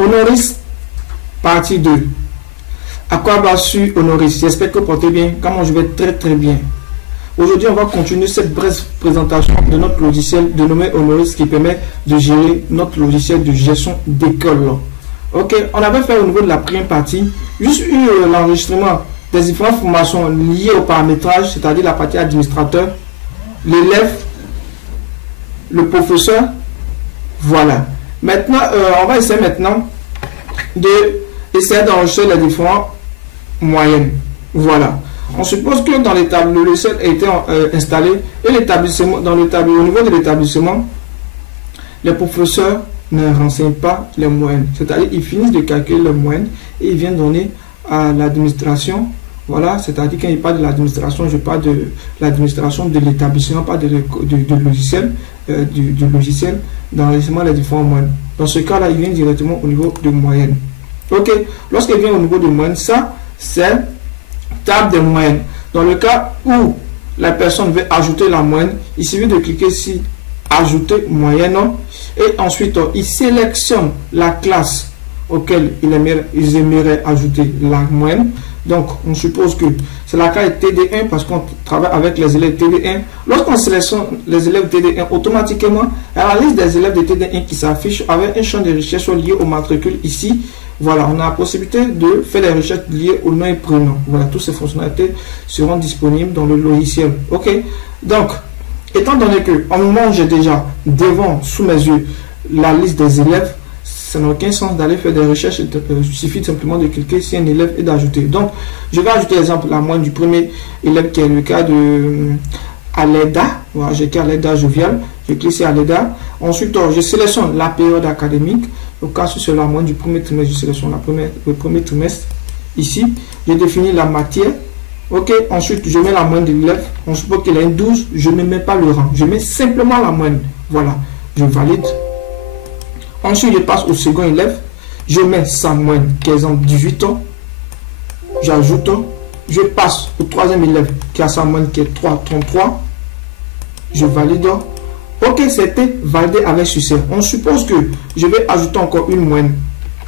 Honoris, partie 2. À quoi bas-su Honoris? J'espère que vous portez bien. Comment je vais très bien. Aujourd'hui, on va continuer cette brève présentation de notre logiciel dénommé Honoris qui permet de gérer notre logiciel de gestion d'école. Ok, on avait fait au niveau de la première partie, juste eu l'enregistrement des différentes formations liées au paramétrage, c'est-à-dire la partie administrateur, l'élève, le professeur. Voilà. Maintenant, on va essayer maintenant d'essayer d'enregistrer les différentes moyennes. Voilà. On suppose que dans l'établissement, le logiciel a été installé et l'établissement, au niveau de l'établissement, les professeurs ne renseignent pas les moyennes. C'est-à-dire ils finissent de calculer les moyennes et ils viennent donner à l'administration. Voilà, c'est-à-dire quand il parle de l'administration, je parle de l'administration de l'établissement, pas de logiciel, du logiciel d'enregistrement des différents moyennes. Dans ce cas-là, il vient directement au niveau de moyenne. Ok, lorsqu'il vient au niveau de moyenne, ça, c'est table des moyennes. Dans le cas où la personne veut ajouter la moyenne, il suffit de cliquer ici, ajouter moyenne, et ensuite, il sélectionne la classe auquel ils aimeraient ajouter la moyenne. Donc, on suppose que c'est la classe TD1 parce qu'on travaille avec les élèves TD1. Lorsqu'on sélectionne les élèves TD1, automatiquement, il y a la liste des élèves de TD1 qui s'affiche avec un champ de recherche lié au matricule ici. Voilà, on a la possibilité de faire des recherches liées au nom et prénom. Voilà, toutes ces fonctionnalités seront disponibles dans le logiciel. Ok, donc, étant donné que on mange déjà devant, sous mes yeux, la liste des élèves, ça n'a aucun sens d'aller faire des recherches. Il suffit simplement de cliquer sur un élève et d'ajouter. Donc, je vais ajouter exemple la moyenne du premier élève qui est le cas de Aleda. Voilà, j'ai qu'à Aleda Jovial. Je clique sur Aleda. Ensuite, je sélectionne la période académique. Au cas où c'est la moyenne du premier trimestre, je sélectionne le premier trimestre. Ici, je définis la matière. Ok, ensuite, je mets la moyenne de l'élève. On suppose qu'il a une 12. Je ne mets pas le rang. Je mets simplement la moyenne. Voilà, je valide. Ensuite, je passe au second élève. Je mets sa moyenne, qui est exemple 18 ans. J'ajoute. Je passe au troisième élève, qui a sa moyenne qui est 33. Je valide. Ok, c'était validé avec succès. On suppose que je vais ajouter encore une moyenne,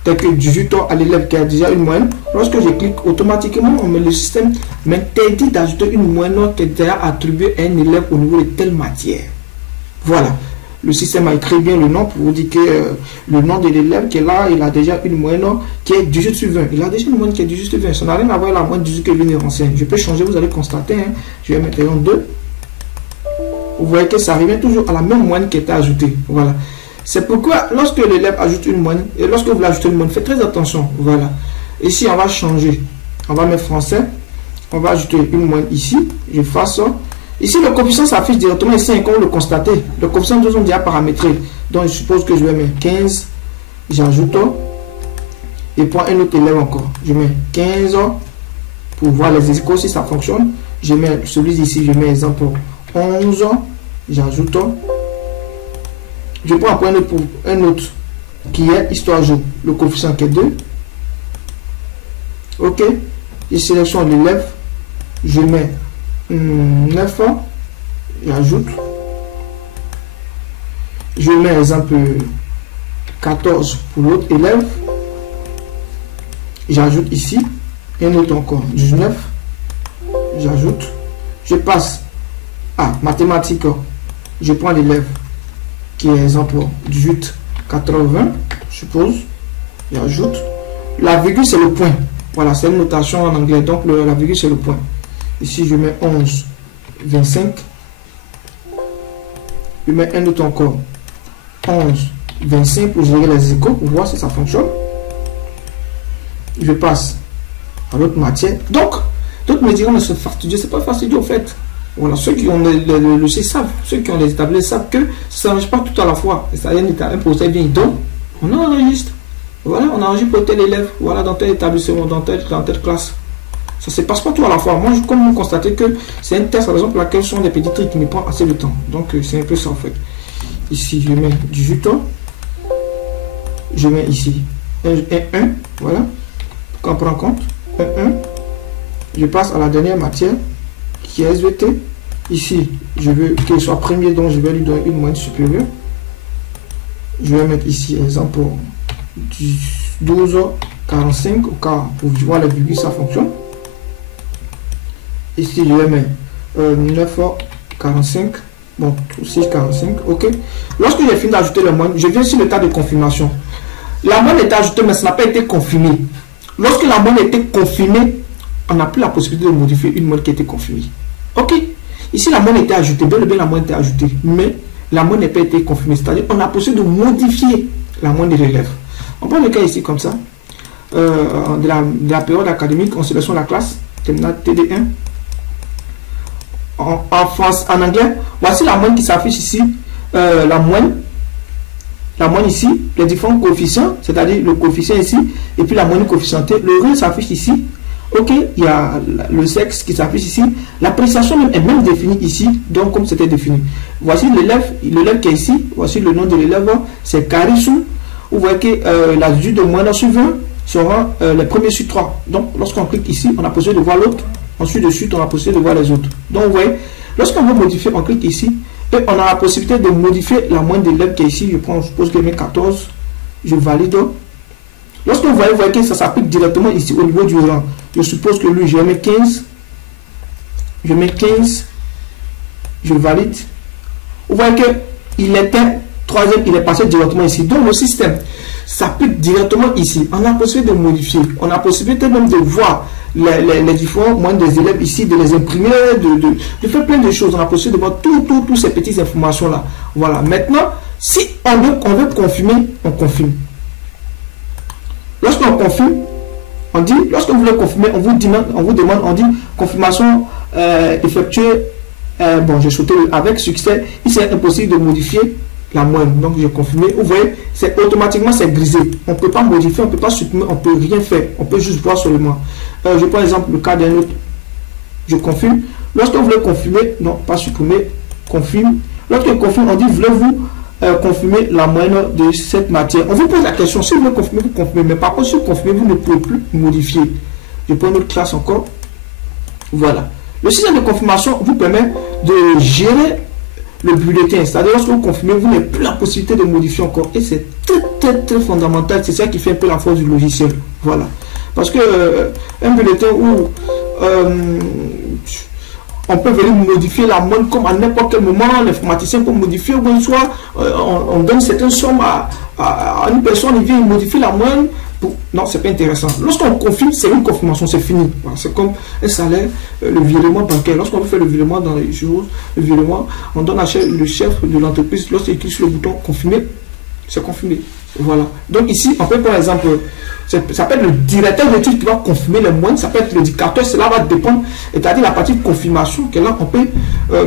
telle que 18 ans à l'élève qui a déjà une moyenne. Lorsque je clique, automatiquement, le système m'interdit d'ajouter une moyenne qui est déjà attribuée à un élève au niveau de telle matière. Voilà. Le système a écrit bien le nom pour vous dire que le nom de l'élève qui est là, il a déjà une moyenne qui est 18 sur 20. Il a déjà une moyenne qui est 18 sur 20. Ça n'a rien à voir avec la moyenne 18 que je viens de renseigner. Je peux changer, vous allez constater. Hein. Je vais mettre en 2. Vous voyez que ça revient toujours à la même moyenne qui était ajoutée. Voilà. C'est pourquoi lorsque l'élève ajoute une moyenne, et lorsque vous ajoutez une moyenne, faites très attention. Voilà. Ici, on va changer. On va mettre français. On va ajouter une moyenne ici. Je fais ça. Ici, le coefficient s'affiche directement ici, comme vous le constatez. Le coefficient, nous sommes déjà paramétrés. Donc, je suppose que je vais mettre 15. J'ajoute. Et pour un autre élève encore, je mets 15 pour voir les échos si ça fonctionne. Je mets celui ici, je mets exemple 11. J'ajoute. Je prends après un autre qui est histoire géo. Le coefficient qui est 2. Ok. Je sélectionne l'élève. Je mets 9 ans, j'ajoute. Je mets exemple 14 pour l'autre élève. J'ajoute ici. Un autre encore 19. J'ajoute. Je passe à mathématiques. Je prends l'élève qui est exemple 18, 80, je suppose. J'ajoute. La virgule c'est le point. Voilà, c'est une notation en anglais. Donc la virgule c'est le point. Ici, je mets 11, 25. Je mets un autre encore. 11, 25 pour gérer les échos, pour voir si ça fonctionne. Je passe à l'autre matière. Donc, d'autres me diront, mais c'est fastidieux. C'est pas fastidieux, en fait. Voilà, ceux qui ont le logiciel savent. Ceux qui ont les établis savent que ça n'arrive pas tout à la fois. C'est-à-dire, un procès vient, donc, on enregistre. Voilà, on enregistre pour tel élève. Voilà, dans tel établissement, dans telle classe. Ça ne se passe pas tout à la fois. Moi, comme vous constatez que c'est un test, par exemple, pour laquelle ce sont des petits trucs qui me prennent assez de temps. Donc, c'est un peu ça, en fait. Ici, je mets 18 ans. Je mets ici un 1. Voilà. Qu'on prend en compte. Un 1. Je passe à la dernière matière, qui est SVT. Ici, je veux qu'il soit premier, donc je vais lui donner une moyenne supérieure. Je vais mettre ici, exemple, 12h45 au cas pour voir les virgules, ça fonctionne. Ici, je vais mettre 9h45. Bon, 6h45, ok. Lorsque j'ai fini d'ajouter le moine, je viens sur le tas de confirmation. La moine est ajoutée, mais ça n'a pas été confirmé. Lorsque la moine a été confirmée, on n'a plus la possibilité de modifier une moine qui a été confirmée. Ok. Ici, la moine était ajoutée, bien le bien la moine était ajoutée, mais la moine n'a pas été confirmée. C'est-à-dire qu'on a possibilité de modifier la moine de l'élève. On prend le cas ici comme ça. De la période académique, on sélectionne la classe, terminale TD1. En anglais, voici la moyenne qui s'affiche ici. La moyenne ici, les différents coefficients, c'est-à-dire le coefficient ici, et puis la moyenne coefficientée. Le rang s'affiche ici. Ok, il y a le sexe qui s'affiche ici. L'appréciation est même définie ici, donc comme c'était défini. Voici l'élève qui est ici. Voici le nom de l'élève, c'est Karisou. Vous voyez que la durée de moyenne sur 20 sera les premiers sur 3. Donc, lorsqu'on clique ici, on a possibilité de voir l'autre. Ensuite, de suite, on a possibilité de voir les autres. Donc, vous voyez, lorsqu'on veut modifier, on clique ici. Et on a la possibilité de modifier la moyenne d'élèves qui est ici. Je prends, je suppose que je mets 14. Je valide. Lorsque vous voyez que ça s'applique directement ici au niveau du rang. Je suppose que lui, je mets 15. Je mets 15. Je valide. Vous voyez qu'il était troisième, il est passé directement ici. Donc, le système s'applique directement ici. On a la possibilité de modifier. On a la possibilité même de voir les différents moyens des élèves ici, de les imprimer, de faire plein de choses. On a possibilité de voir toutes ces petites informations-là. Voilà. Maintenant, si on veut confirmer, on confirme. Lorsqu'on confirme, on dit, lorsque vous voulez confirmer, on vous demande, on dit confirmation effectuée. Bon, j'ai sauté avec succès. Il c'est impossible de modifier la moyenne. Donc, j'ai confirmé. Vous voyez, c'est automatiquement, c'est grisé. On ne peut pas modifier, on ne peut pas supprimer, on ne peut rien faire. On peut juste voir seulement. Je prends exemple le cas d'un autre. Je confirme. Lorsque vous voulez confirmer, non, pas supprimer, confirme. Lorsque je confirme, on dit, voulez-vous confirmer la moyenne de cette matière? On vous pose la question. Si vous voulez confirmer, vous confirmez. Mais par contre, si vous confirmez, vous ne pouvez plus modifier. Je prends une autre classe encore. Voilà. Le système de confirmation vous permet de gérer le bulletin. C'est-à-dire, lorsque vous confirmez, vous n'avez plus la possibilité de modifier encore. Et c'est très fondamental. C'est ça qui fait un peu la force du logiciel. Voilà. Parce que un bulletin où on peut venir modifier la moyenne comme à n'importe quel moment, l'informaticien peut modifier, ou bien soit on donne certaines sommes à une personne, il vient modifier la moyenne. Non, c'est pas intéressant. Lorsqu'on confirme, c'est une confirmation, c'est fini. Voilà, c'est comme un salaire, le virement bancaire. Lorsqu'on veut faire le virement dans les jours, le virement, on donne à le chef de l'entreprise, lorsqu'il clique sur le bouton confirmer, c'est confirmé. Voilà. Donc ici, on peut par exemple, ça peut être le directeur d'études qui va confirmer les moyens, ça peut être l'éducateur, cela va dépendre, c'est-à-dire la partie de confirmation que là, on peut,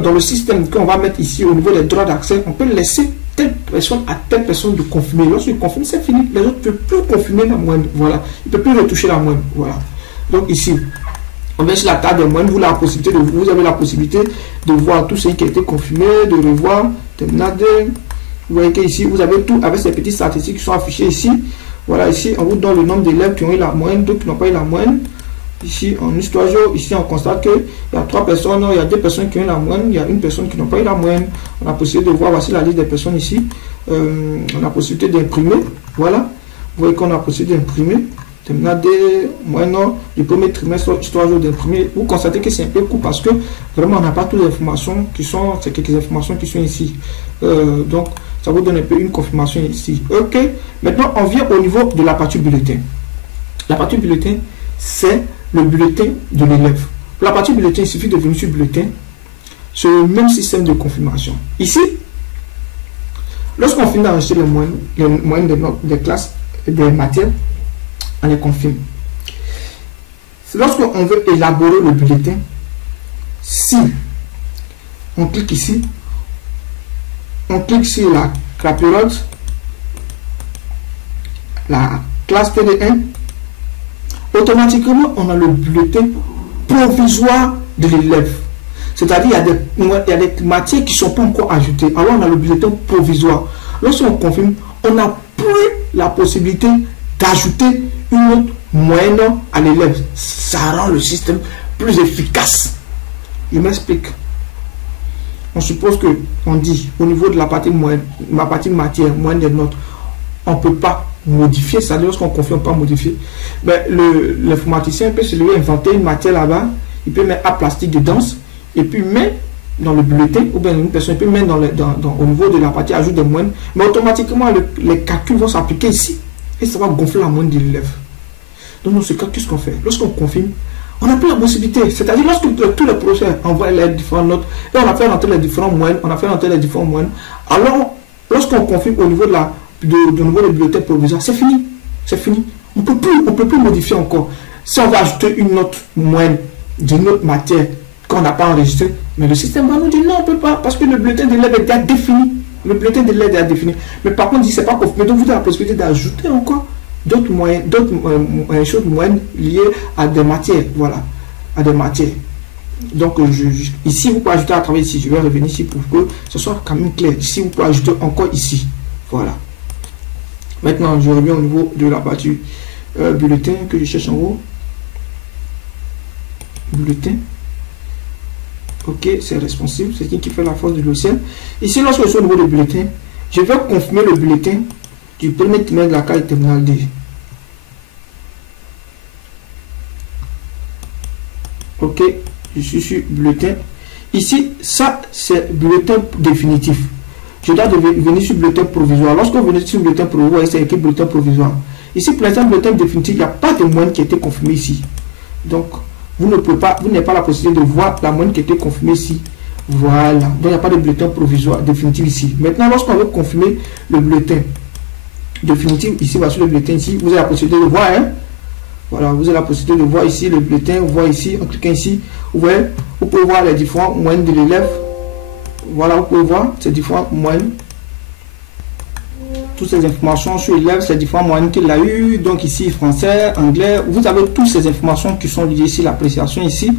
dans le système qu'on va mettre ici au niveau des droits d'accès, on peut laisser telle personne à telle personne de confirmer. Lorsqu'il confirme, c'est fini. Les autres ne peuvent plus confirmer la moyenne. Voilà. Ils ne peuvent plus retoucher la moyenne. Voilà. Donc ici, on vient sur la table des moyennes, vous avez la possibilité de voir tout ce qui a été confirmé, de revoir, terminal. Vous voyez qu'ici, vous avez tout avec ces petites statistiques qui sont affichées ici. Voilà, ici, on vous donne le nombre d'élèves qui ont eu la moyenne, d'autres qui n'ont pas eu la moyenne. Ici, en histoire géo, ici, on constate qu'il y a 3 personnes, il y a 2 personnes qui ont eu la moyenne, il y a une personne qui n'a pas eu la moyenne. On a possibilité de voir, voici la liste des personnes ici. On a possibilité d'imprimer. Voilà. Vous voyez qu'on a possibilité d'imprimer. Terminal des moyennes du premier trimestre, histoire géo d'imprimer. Vous constatez que c'est un peu court parce que vraiment, on n'a pas toutes les informations qui sont, c'est quelques informations qui sont ici. Donc, ça vous donne un peu une confirmation ici. Ok. Maintenant, on vient au niveau de la partie bulletin. La partie bulletin, c'est le bulletin de l'élève. Pour la partie bulletin, il suffit de venir sur bulletin. C'est le même système de confirmation. Ici, lorsqu'on finit d'enregistrer les moyennes des classes et des matières, on les confirme. Lorsqu'on veut élaborer le bulletin, si on clique ici, on clique sur la période, la classe TD1, automatiquement, on a le bulletin provisoire de l'élève. C'est-à-dire, il y a des matières qui ne sont pas encore ajoutées. Alors, on a le bulletin provisoire. Lorsqu'on confirme, on n'a plus la possibilité d'ajouter une autre moyenne à l'élève. Ça rend le système plus efficace. Je m'explique. On suppose que, on dit, au niveau de la partie moyenne, ma partie matière, moyenne des notes, on ne peut pas modifier, c'est-à-dire lorsqu'on confie, on peut modifier. Ben, l'informaticien peut se lever, inventer une matière là-bas, il peut mettre A plastique dedans, et puis mettre dans le bulletin, ou bien une personne peut mettre au niveau de la partie ajout des moyennes, mais automatiquement les calculs vont s'appliquer ici, et ça va gonfler la moyenne de l'élève. Donc dans ce cas, qu'est-ce qu'on fait? Lorsqu'on confirme, on n'a plus la possibilité. C'est-à-dire lorsque tous les professeurs envoient les différentes notes, et on a fait rentrer les différentes moyennes, alors lorsqu'on confirme au niveau de niveau des bulletins provisoires, c'est fini. C'est fini. On ne peut plus modifier encore. Si on va ajouter une note moyenne d'une autre matière qu'on n'a pas enregistrée, mais le système va nous dire non, on ne peut pas, parce que le bulletin de l'élève est déjà défini. Le bulletin de l'élève est déjà défini. Mais par contre, il ne s'est pas confirmé. Donc vous avez la possibilité d'ajouter encore d'autres moyens, choses moyennes liées à des matières. Voilà. À des matières. Donc ici, vous pouvez ajouter à travers ici. Je vais revenir ici pour que ce soit quand même clair. Ici, vous pouvez ajouter encore ici. Voilà. Maintenant, je reviens au niveau de la partie bulletin que je cherche en haut. Bulletin. Ok, c'est responsive. C'est qui fait la force du logiciel. Ici, lorsque je suis au niveau du bulletin, je vais confirmer le bulletin du premier trimestre de la carte terminale D. Ok, je suis sur bulletin. Ici, ça, c'est bulletin définitif. Je dois venir sur bulletin provisoire. Lorsque vous venez sur bulletin provisoire, c'est écrit bulletin provisoire. Ici, pour l'instant, bulletin définitif, il n'y a pas de moyenne qui a été confirmée ici. Donc, vous n'avez pas la possibilité de voir la moyenne qui a été confirmée ici. Voilà. Donc, il n'y a pas de bulletin provisoire définitif ici. Maintenant, lorsqu'on veut confirmer le bulletin définitif, ici, sur le bulletin, ici, vous avez la possibilité de voir. Hein? Voilà, vous avez la possibilité de voir ici le bulletin. Vous voyez ici, en cliquant ici, vous voyez, vous pouvez voir les différentes moyennes de l'élève. Voilà, vous pouvez voir ces différentes moyennes. Toutes ces informations sur l'élève, ces différentes moyennes qu'il a eu. Donc ici, français, anglais. Vous avez toutes ces informations qui sont liées ici, l'appréciation ici.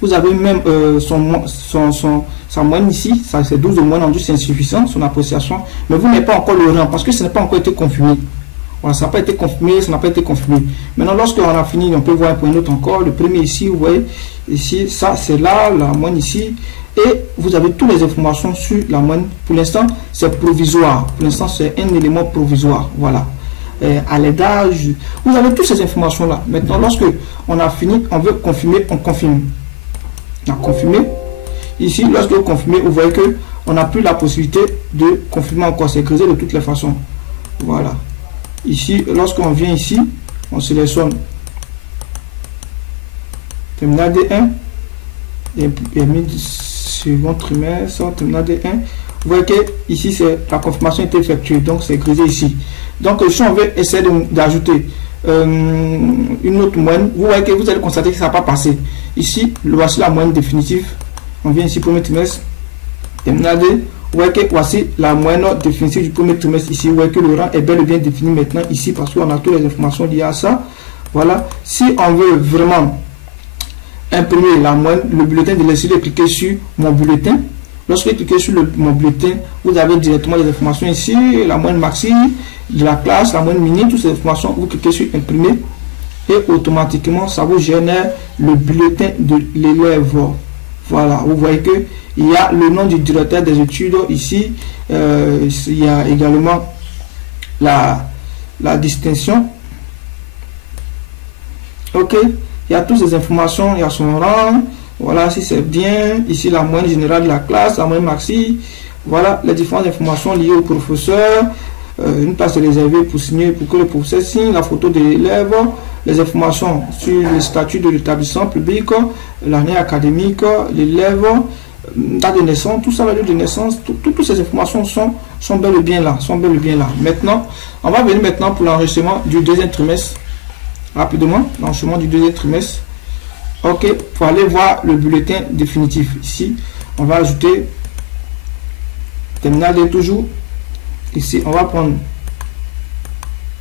Vous avez même sa moyenne ici. Ça, c'est 12 de moyenne en 12, c'est insuffisant, son appréciation. Mais vous n'avez pas encore le rang parce que ce n'est pas encore été confirmé. Voilà, ça n'a pas été confirmé, ça n'a pas été confirmé. Maintenant, lorsqu'on a fini, on peut voir un point note encore. Le premier ici, vous voyez, ici, ça c'est là, la moyenne ici. Et vous avez toutes les informations sur la moyenne. Pour l'instant, c'est provisoire. Pour l'instant, c'est un élément provisoire. Voilà. À l'âge, vous avez toutes ces informations-là. Maintenant, lorsque on a fini, on veut confirmer, on confirme. On a confirmé. Ici, lorsque vous confirmez, vous voyez que on n'a plus la possibilité de confirmer encore. C'est grisé de toutes les façons. Voilà. Ici, lorsqu'on vient ici, on sélectionne terminal D1 et mis du second trimestre, terminal D1. Vous voyez que ici, c'est la confirmation est effectuée, donc c'est grisé ici. Donc, si on veut essayer d'ajouter une autre moyenne, vous voyez que vous allez constater que ça n'a pas passé. Ici, voici la moyenne définitive. On vient ici, premier trimestre, terminal D. Vous voyez que voici la moyenne définitive du premier trimestre ici. Vous voyez que le rang est bel et bien défini maintenant ici parce qu'on a toutes les informations liées à ça. Voilà. Si on veut vraiment imprimer la moyenne, le bulletin de l'essai, cliquez sur mon bulletin. Lorsque vous cliquez sur mon bulletin, vous avez directement les informations ici, la moyenne maxi de la classe, la moyenne mini, toutes ces informations. Vous cliquez sur imprimer et automatiquement ça vous génère le bulletin de l'élève. Voilà, vous voyez que il y a le nom du directeur des études ici. Il y a également la distinction. Ok, il y a toutes ces informations, il y a son rang. Voilà, si c'est bien. Ici, la moyenne générale de la classe, la moyenne maxi. Voilà, les différentes informations liées au professeur. Une place réservée pour signer, pour que le professeur signe, la photo de l'élève, les informations sur le statut de l'établissement public, l'année académique, l'élève, date de naissance, tout ça, la date de naissance, toutes ces informations sont bel et bien là, Maintenant, on va venir maintenant pour l'enregistrement du deuxième trimestre. Rapidement, l'enregistrement du deuxième trimestre. Ok, pour aller voir le bulletin définitif. Ici, on va ajouter terminal D toujours. Ici, on va prendre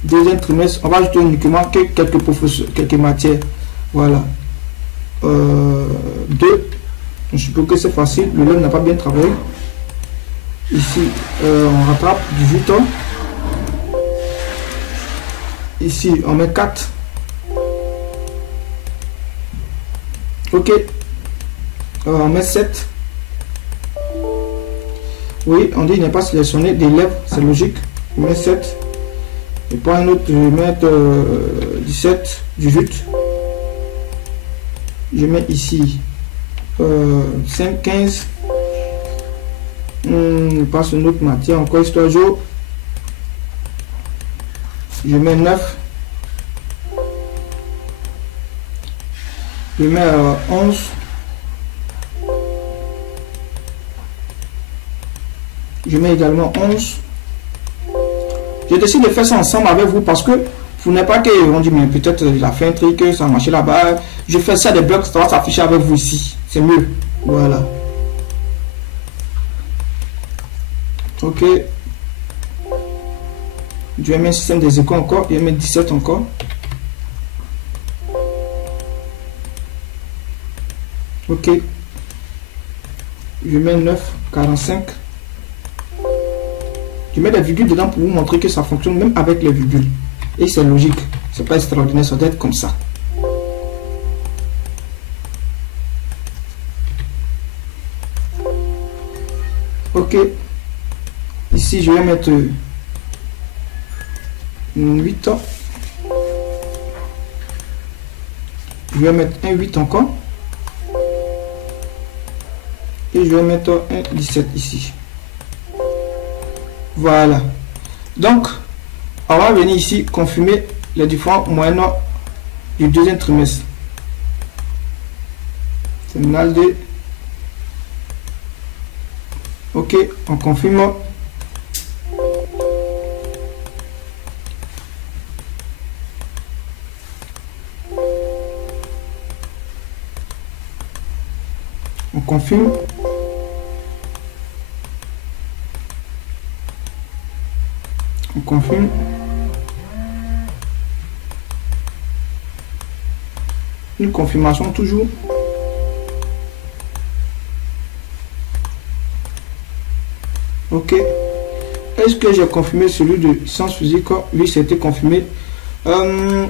deuxième trimestre. On va ajouter uniquement quelques professeurs, quelques matières. Voilà. 2. Je suppose que c'est facile. Le l'élève n'a pas bien travaillé. Ici, on rattrape 18 ans. Ici, on met 4. Ok. On met 7. Oui, on dit il n'est pas sélectionné d'élèves, c'est logique. On met 7. Et pour un autre, je vais mettre 17, 18. Je mets ici 5, 15. Je passe une autre matière, encore histoire jour. Je mets 9. Je mets 11. Je mets également 11. Je décide de faire ça ensemble avec vous parce que vous n'êtes pas que on dit mais peut-être il a fait un truc, ça a marché là-bas. Je fais ça des blocs, ça va s'afficher avec vous ici. C'est mieux. Voilà. Ok. Je vais mettre un système des échos encore. Je vais mettre 17 encore. Ok. Je mets 9, 45. Je mets des virgules dedans pour vous montrer que ça fonctionne même avec les virgules. Et c'est logique. C'est pas extraordinaire, ça doit être comme ça. Ok. Ici, je vais mettre 8 ans. Je vais mettre un 8 encore. Et je vais mettre un 17 ici. Voilà. Donc, on va venir ici confirmer les différents moyennes du deuxième trimestre. Terminal D. Ok, on confirme. On confirme. On confirme. Une confirmation toujours. Ok. Est-ce que j'ai confirmé celui de sciences physiques? Oui, c'était confirmé.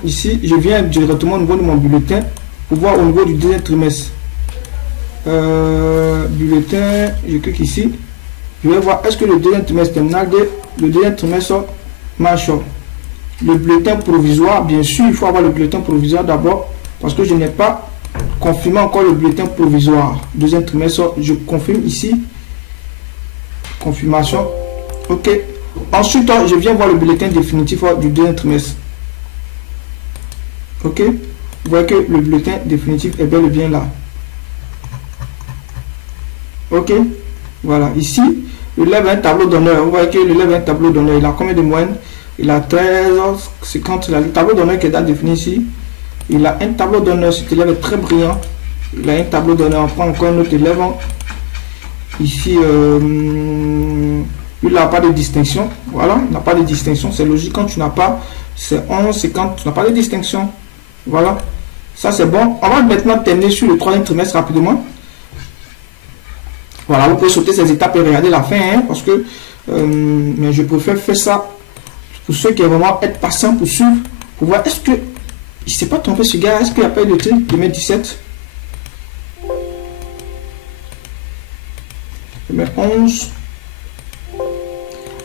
Ici, je viens directement au niveau de mon bulletin pour voir au niveau du deuxième trimestre. Bulletin, je clique ici. Je vais voir est-ce que le deuxième trimestre terminal D, le deuxième trimestre marche. Le bulletin provisoire, bien sûr, il faut avoir le bulletin provisoire d'abord parce que je n'ai pas confirmé encore le bulletin provisoire. Deuxième trimestre, je confirme ici. Confirmation. Ok. Ensuite, je viens voir le bulletin définitif du deuxième trimestre. Ok. Vous voyez que le bulletin définitif est bel et bien là. Ok. Voilà. Ici, il lève un tableau d'honneur. Vous voyez qu'il lève un tableau d'honneur. Il a combien de moyenne? Il a 13, 50. Le tableau d'honneur qui est dans défini ici. Il a un tableau d'honneur. Cet élève est très brillant. Il a un tableau d'honneur. On prend encore un autre élève. Ici, il n'a pas de distinction. Voilà, il n'a pas de distinction. C'est logique quand tu n'as pas. C'est 11, c'est quand tu n'as pas de distinction. Voilà. Ça, c'est bon. On va maintenant terminer sur le troisième trimestre rapidement. Voilà, vous pouvez sauter ces étapes et regarder la fin. Hein, parce que mais je préfère faire ça pour ceux qui vraiment être patients pour suivre. Pour voir est-ce que. Il ne s'est pas trompé ce gars. Est-ce qu'il n'y a pas eu de truc de mettre 17? Je mets 11.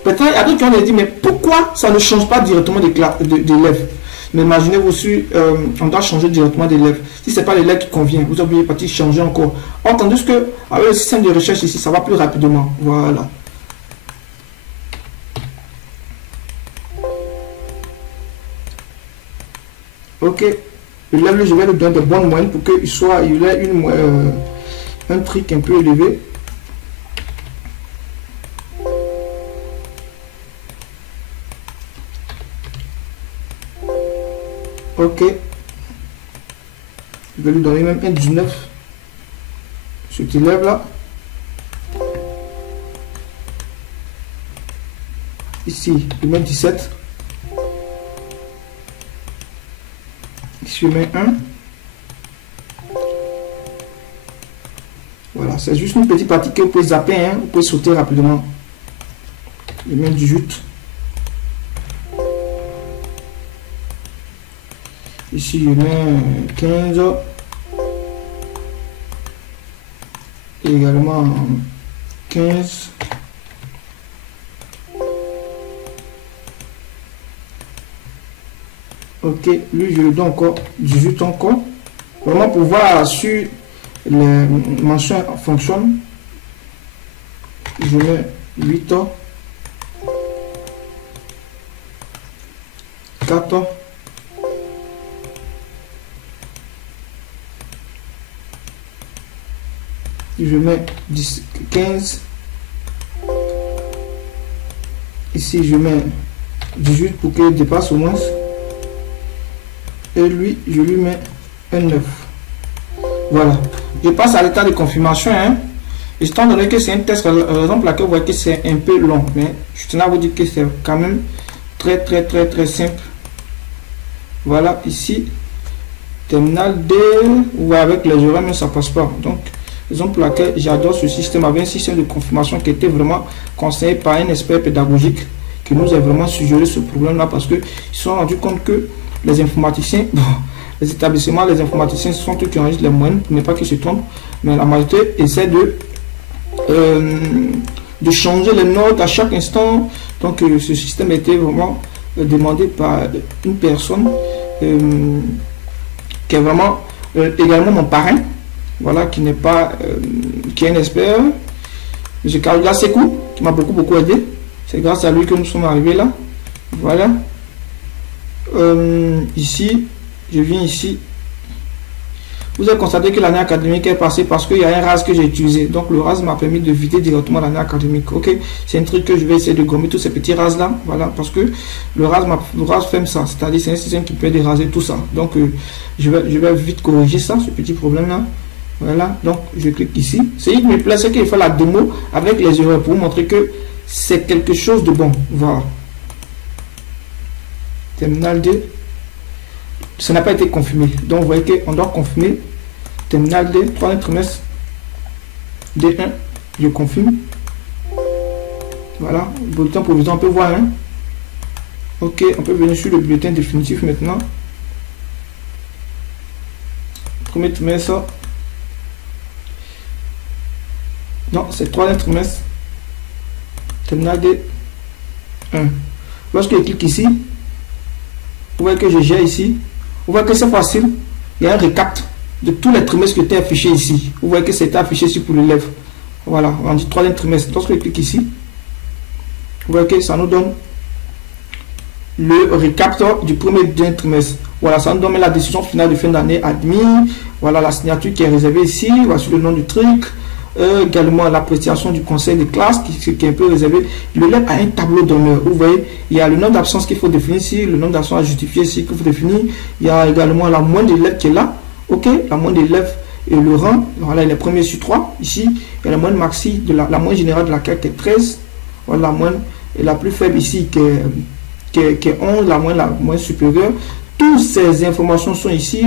Peut-être il y a d'autres qui ont dit, mais pourquoi ça ne change pas directement d'élève? Mais imaginez-vous si on doit changer directement d'élève. Si ce n'est pas l'élève qui convient, vous oubliez partir changer encore. Tandis que avec le système de recherche ici, ça va plus rapidement. Voilà. Ok. L'élève, je vais lui donner de bonnes moyennes pour qu'il ait un truc un peu élevé. Ok. Je vais lui donner même un 19. Cet élève là. Ici, je mets 17. Ici, je mets 1. Voilà, c'est juste une petite partie que vous pouvez zapper, hein, vous pouvez sauter rapidement. Je mets 18. Ici, je mets 15. Et également 15. Ok, lui je lui donne encore 18 encore. Vraiment pour voir si les mentions fonctionnent. Je mets 8 ans. 4 ans. Je mets 10, 15. Ici je mets 18 pour qu'il dépasse au moins. Et lui, je lui mets un 9. Voilà. Je passe à l'état de confirmation. Hein. Étant donné que c'est un test, raison pour laquelle vous voyez que c'est un peu long. Mais je tenais à vous dire que c'est quand même très simple. Voilà, ici. Terminal D. Ou avec les horaires, mais ça passe pas. Donc, raison pour laquelle j'adore ce système. Avec un système de confirmation qui était vraiment conseillé par un expert pédagogique qui nous a vraiment suggéré ce problème-là parce qu'ils se sont rendus compte que les informaticiens, bon, les établissements, les informaticiens sont eux qui enregistrent les moyennes, pour ne pas qu'ils se trompent, mais la majorité essaie de changer les notes à chaque instant. Donc ce système était vraiment demandé par une personne qui est vraiment également mon parrain, voilà, qui n'est pas qui est un expert, M. Kaouga Sekou, qui m'a beaucoup aidé. C'est grâce à lui que nous sommes arrivés là. Voilà. Ici, je viens ici. Vous avez constaté que l'année académique est passée parce qu'il y a un RAS que j'ai utilisé. Donc le RAS m'a permis de vider directement l'année académique. Ok, c'est un truc que je vais essayer de gommer tous ces petits RAS là. Voilà, parce que le RAS fait ça. C'est-à-dire c'est un système qui peut déraser tout ça. Donc je vais vite corriger ça, ce petit problème là. Voilà, donc je clique ici. Ce qui me plaît, c'est qu'il fait la démo avec les erreurs pour vous montrer que c'est quelque chose de bon. Voilà. Terminal D. Ça n'a pas été confirmé. Donc vous voyez qu'on doit confirmer. Terminal D, 3e trimestre. D1. Je confirme. Voilà. Bulletin provisoire, on peut voir. Hein? Ok, on peut venir sur le bulletin définitif maintenant. Premier trimestre. Non, c'est 3e trimestre. Terminal D 1. Lorsque je clique ici, vous voyez que je gère ici. Vous voyez que c'est facile. Il y a un récap de tous les trimestres qui étaient affichés ici. Vous voyez que c'était affiché ici pour l'élève. Voilà, on dit 3e trimestre. Lorsque je clique ici, vous voyez que ça nous donne le récap du premier et deuxième trimestre. Voilà, ça nous donne la décision finale de fin d'année admis. Voilà la signature qui est réservée ici. Voici le nom du truc. Également l'appréciation du conseil de classe qui est un peu réservé. L'élève a un tableau d'honneur. Vous voyez, il y a le nombre d'absences qu'il faut définir ici, le nombre d'absences à justifier ici qu'il faut définir. Il y a également la moyenne d'élèves qui est là. Ok, la moyenne d'élèves et le rang. Voilà, il est premier sur 3. Ici, il y a la moyenne maxi de la moyenne générale de la CAC qui est 13. Voilà la moyenne. Et la plus faible ici qui est 11, la moyenne supérieure. Toutes ces informations sont ici,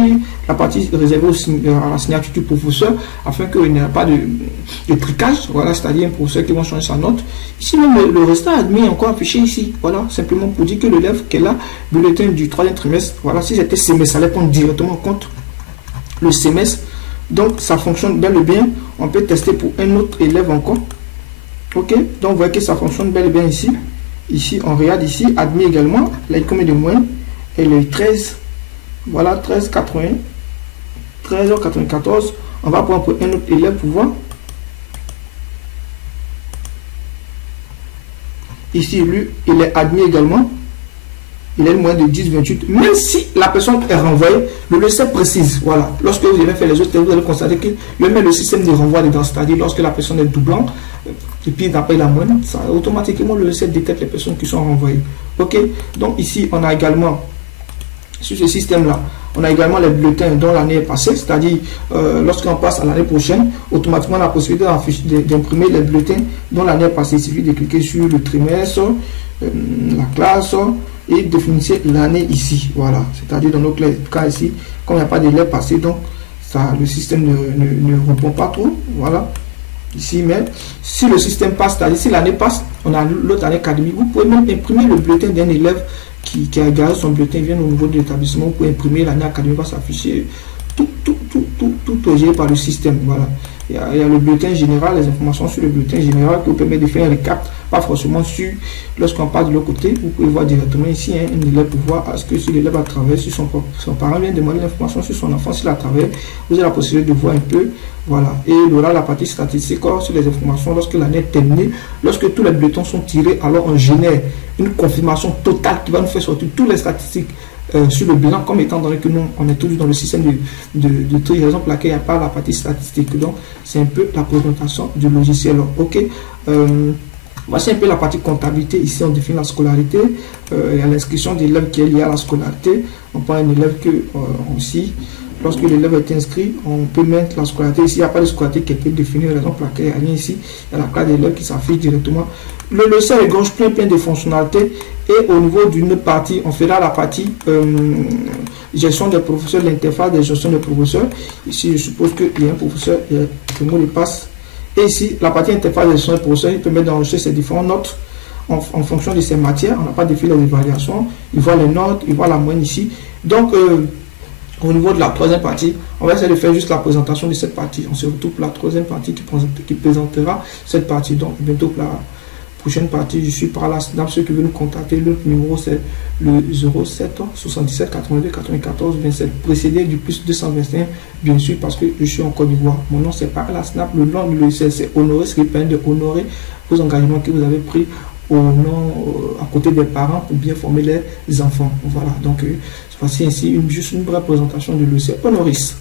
la partie réservée à la signature du professeur, afin qu'il n'y ait pas de tricage, voilà, c'est-à-dire un professeur qui va changer sa note. Ici, même le restant admis est encore affiché ici, voilà, simplement pour dire que l'élève qui est là, bulletin du 3e trimestre, voilà, si c'était semestre, ça allait prendre directement en compte le semestre. Donc, ça fonctionne bel et bien. On peut tester pour un autre élève encore. Ok, donc vous voyez que ça fonctionne bel et bien ici. Ici, on regarde ici, admis également, là, il y a combien de moyens? Et le 13, voilà, 13,80, 13,94. On va prendre un autre élève pour voir. Ici, lui, il est admis également. Il a une moyenne de 10,28. Même si la personne est renvoyée, le lycée précise. Voilà. Lorsque vous avez fait les autres, vous allez constater que le système de renvoi dedans, c'est-à-dire lorsque la personne est doublante, et puis d'après la moyenne, ça, automatiquement, le lycée détecte les personnes qui sont renvoyées. Ok. Donc ici, on a également sur ce système-là, on a également les bulletins dont l'année est passée, c'est-à-dire lorsqu'on passe à l'année prochaine, automatiquement la possibilité d'imprimer les bulletins dont l'année est passée. Il suffit de cliquer sur le trimestre, la classe et définir l'année ici. Voilà, c'est-à-dire dans notre cas ici, comme il n'y a pas d'élèves passés, donc ça, le système ne répond pas trop. Voilà. Ici, mais si le système passe, c'est-à-dire si l'année passe, on a l'autre année académique, vous pouvez même imprimer le bulletin d'un élève qui a gardé son bulletin, vient au niveau de l'établissement pour imprimer l'année académique, va s'afficher tout est géré par le système. Voilà. Il y a le bulletin général, les informations sur le bulletin général qui vous permet de faire un récap, pas forcément sur, lorsqu'on passe de l'autre côté, vous pouvez voir directement ici, hein, un élève pour voir est-ce que si l'élève a travaillé sur son parent vient demander l'information sur son enfant, s'il a travaillé, vous avez la possibilité de voir un peu, voilà. Et il y aura la partie statistique sur les informations lorsque l'année est terminée, lorsque tous les bulletins sont tirés, alors on génère une confirmation totale qui va nous faire sortir toutes les statistiques sur le bilan, comme étant donné que nous, on est toujours dans le système de tri, raison pour laquelle il n'y a pas la partie statistique. Donc, c'est un peu la présentation du logiciel. Alors, ok, voici un peu la partie comptabilité. Ici, on définit la scolarité. Il y a l'inscription d'élèves qui est liée à la scolarité. On prend un élève que aussi, lorsque l'élève est inscrit, on peut mettre la scolarité. Ici, il n'y a pas de scolarité qui a été définie, raison pour laquelle il n'y a rien ici. Il y a la classe d'élèves qui s'affiche directement. Le logiciel regorge plein de fonctionnalités. Et au niveau d'une partie, on fera la partie gestion des professeurs, l'interface de gestion des professeurs. Ici, je suppose qu'il y a un professeur, il y a le mot de passe. Et ici, la partie interface de gestion des professeurs, il permet d'enregistrer ses différentes notes en fonction de ses matières. On n'a pas défini les évaluations. Il voit les notes, il voit la moyenne ici. Donc, au niveau de la troisième partie, on va essayer de faire juste la présentation de cette partie. On se retrouve pour la troisième partie qui présentera cette partie. Donc, bientôt pour la prochaine partie, je suis par la SNAP. Ceux qui veulent nous contacter, le numéro c'est le 07 77 82 94 27, précédé du plus 221, bien sûr, parce que je suis en Côte d'Ivoire. Mon nom c'est par la SNAP. Le nom du logiciel c'est Honorer, ce qui permet de honorer vos engagements que vous avez pris au nom, à côté des parents pour bien former les enfants. Voilà, donc voici ainsi juste une brève présentation du logiciel Honoris.